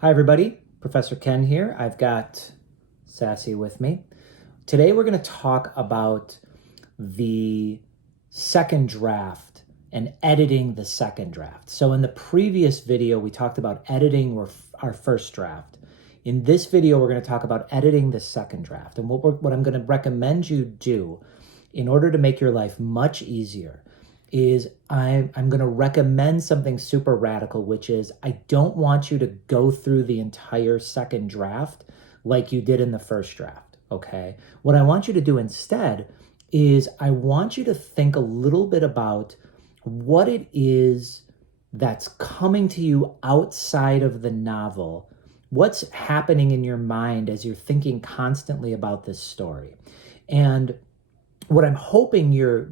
Hi, everybody. Professor Ken here. I've got Sassy with me. Today, we're going to talk about the second draft and editing the second draft. So, in the previous video, we talked about editing our first draft. In this video, we're going to talk about editing the second draft. And what I'm going to recommend you do in order to make your life much easier is I'm going to recommend something super radical, which is I don't want you to go through the entire second draft like you did in the first draft, okay? What I want you to do instead is I want you to think a little bit about what it is that's coming to you outside of the novel. What's happening in your mind as you're thinking constantly about this story? And what I'm hoping you're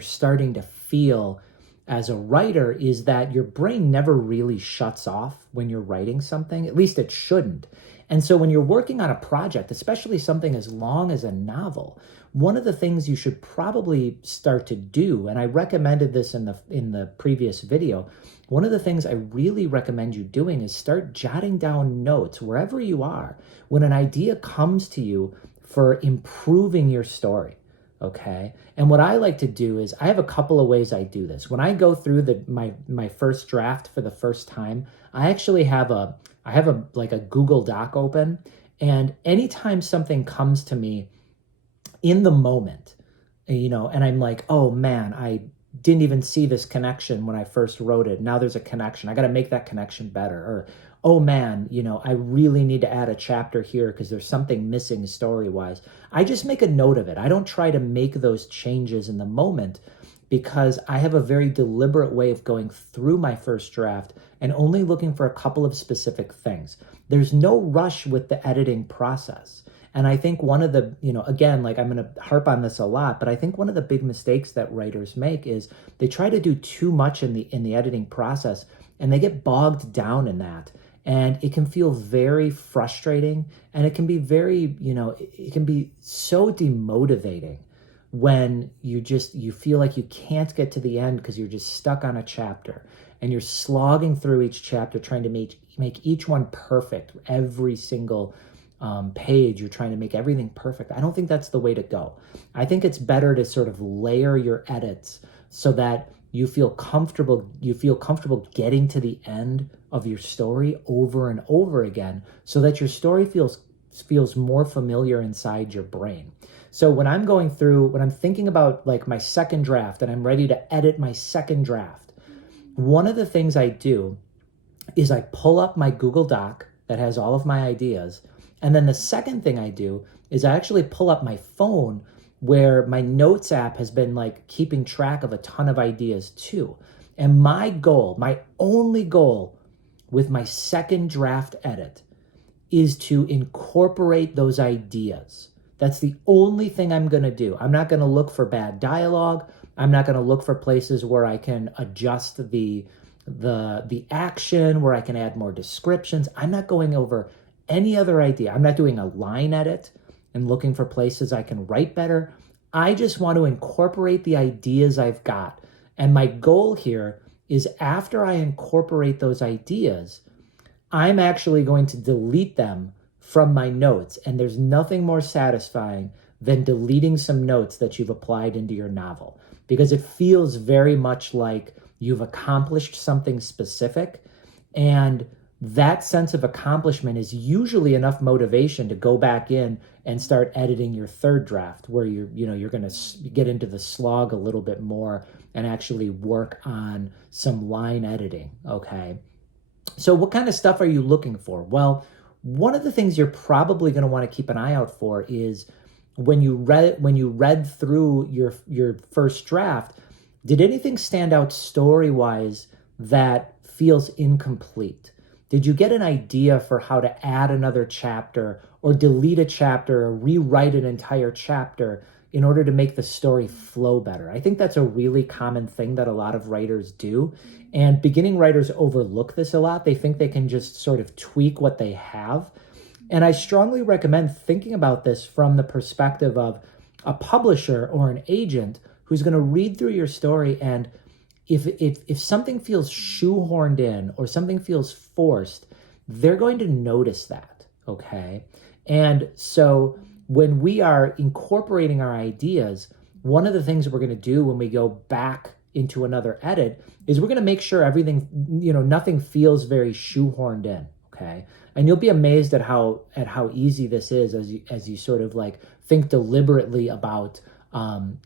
starting to feel as a writer is that your brain never really shuts off when you're writing something. At least it shouldn't. And so when you're working on a project, especially something as long as a novel, one of the things you should probably start to do, and I recommended this in the previous video, one of the things I really recommend you doing is start jotting down notes wherever you are. When an idea comes to you for improving your story, okay? And what I like to do is I have a couple of ways I do this. When I go through my first draft for the first time, I actually have a Google Doc open, and anytime something comes to me in the moment, and I'm like, oh man, I didn't even see this connection when I first wrote it. Now there's a connection. I got to make that connection better. Or, oh man, I really need to add a chapter here because there's something missing story-wise. I just make a note of it. I don't try to make those changes in the moment because I have a very deliberate way of going through my first draft and only looking for a couple of specific things. There's no rush with the editing process. And I think one of the, again, like I'm going to harp on this a lot, but I think one of the big mistakes that writers make is they try to do too much in the editing process and they get bogged down in that. And it can feel very frustrating, and it can be very, it can be so demotivating when you feel like you can't get to the end because you're just stuck on a chapter and you're slogging through each chapter trying to make each one perfect. Every single page, you're trying to make everything perfect. I don't think that's the way to go. I think it's better to sort of layer your edits so that you feel comfortable getting to the end of your story over and over again so that your story feels more familiar inside your brain. So when I'm thinking about like my second draft and I'm ready to edit my second draft, one of the things I do is I pull up my Google Doc that has all of my ideas. And then the second thing I do is I actually pull up my phone where my notes app has been like keeping track of a ton of ideas too. And my only goal with my second draft edit is to incorporate those ideas. That's the only thing I'm going to do. I'm not going to look for bad dialogue. I'm not going to look for places where I can adjust the action, where I can add more descriptions. I'm not going over any other idea. I'm not doing a line edit and looking for places I can write better. I just want to incorporate the ideas I've got. And my goal here is after I incorporate those ideas, I'm actually going to delete them from my notes. And there's nothing more satisfying than deleting some notes that you've applied into your novel, because it feels very much like you've accomplished something specific. And that sense of accomplishment is usually enough motivation to go back in and start editing your third draft, where you're going to get into the slog a little bit more and actually work on some line editing, okay? So what kind of stuff are you looking for? Well, one of the things you're probably going to want to keep an eye out for is when you read through your first draft, did anything stand out story-wise that feels incomplete? Did you get an idea for how to add another chapter or delete a chapter or rewrite an entire chapter in order to make the story flow better? I think that's a really common thing that a lot of writers do. And beginning writers overlook this a lot. They think they can just sort of tweak what they have. And I strongly recommend thinking about this from the perspective of a publisher or an agent who's going to read through your story, and if something feels shoehorned in or something feels forced, they're going to notice that, okay? And so when we are incorporating our ideas, one of the things we're going to do when we go back into another edit is we're going to make sure everything, nothing feels very shoehorned in, okay? And you'll be amazed at how easy this is as you sort of like think deliberately about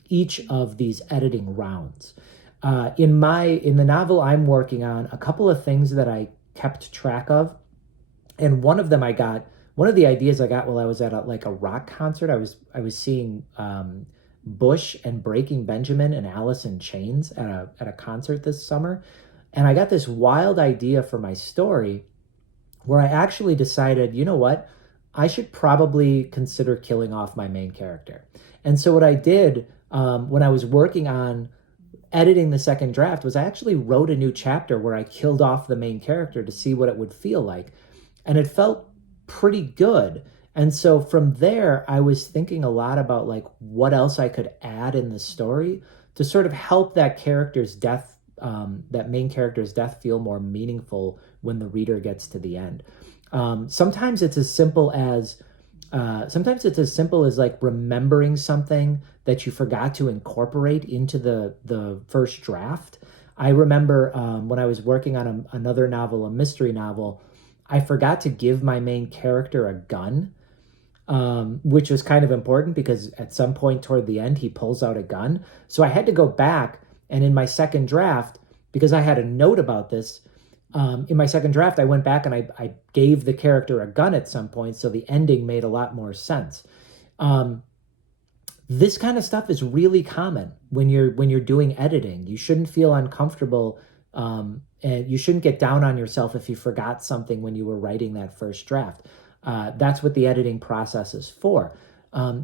each of these editing rounds. In the novel I'm working on, a couple of things that I kept track of, and one of the ideas I got while I was at a rock concert. I was seeing Bush and Breaking Benjamin and Alice in Chains at a concert this summer, and I got this wild idea for my story where I actually decided, you know what, I should probably consider killing off my main character. And so what I did when I was working on editing the second draft was I actually wrote a new chapter where I killed off the main character to see what it would feel like. And it felt pretty good. And so from there, I was thinking a lot about like what else I could add in the story to sort of help that character's death, that main character's death, feel more meaningful when the reader gets to the end. Sometimes it's as simple as like remembering something that you forgot to incorporate into the first draft. I remember when I was working on another novel, a mystery novel, I forgot to give my main character a gun, which was kind of important because at some point toward the end, he pulls out a gun. So I had to go back, and in my second draft, because I had a note about this, in my second draft, I went back and I gave the character a gun at some point, so the ending made a lot more sense. This kind of stuff is really common when you're doing editing. You shouldn't feel uncomfortable, and you shouldn't get down on yourself if you forgot something when you were writing that first draft. That's what the editing process is for.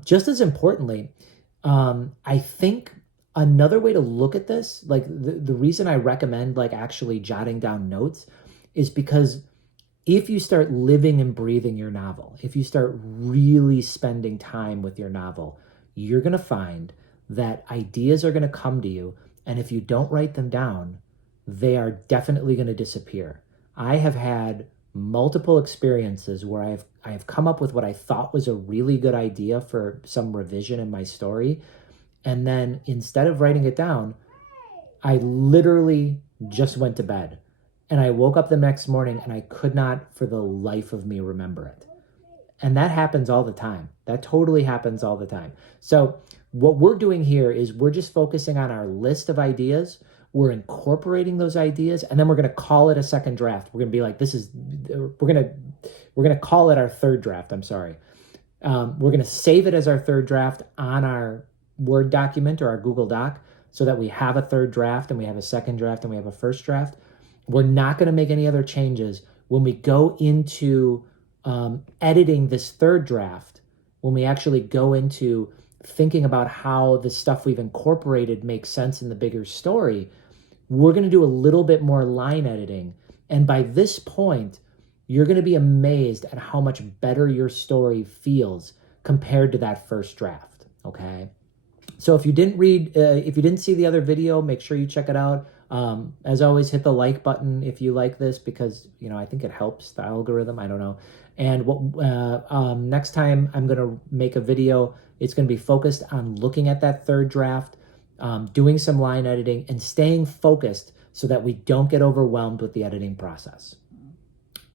Just as importantly, I think another way to look at this, like the reason I recommend like actually jotting down notes is because if you start living and breathing your novel, if you start really spending time with your novel, you're going to find that ideas are going to come to you. And if you don't write them down, they are definitely going to disappear. I have had multiple experiences where I have come up with what I thought was a really good idea for some revision in my story. And then instead of writing it down, I literally just went to bed. And I woke up the next morning and I could not for the life of me remember it. And that happens all the time. That totally happens all the time. So what we're doing here is we're just focusing on our list of ideas. We're incorporating those ideas, and then we're going to call it a second draft. We're going to be like, we're going to call it our third draft. I'm sorry. We're going to save it as our third draft on our Word document or our Google Doc so that we have a third draft and we have a second draft and we have a first draft. We're not going to make any other changes when we go into editing this third draft, when we actually go into thinking about how the stuff we've incorporated makes sense in the bigger story. We're going to do a little bit more line editing. And by this point, you're going to be amazed at how much better your story feels compared to that first draft. Okay. So if you didn't see the other video, make sure you check it out. As always, hit the like button if you like this, because, I think it helps the algorithm. I don't know. And next time I'm going to make a video, it's going to be focused on looking at that third draft, doing some line editing, and staying focused so that we don't get overwhelmed with the editing process.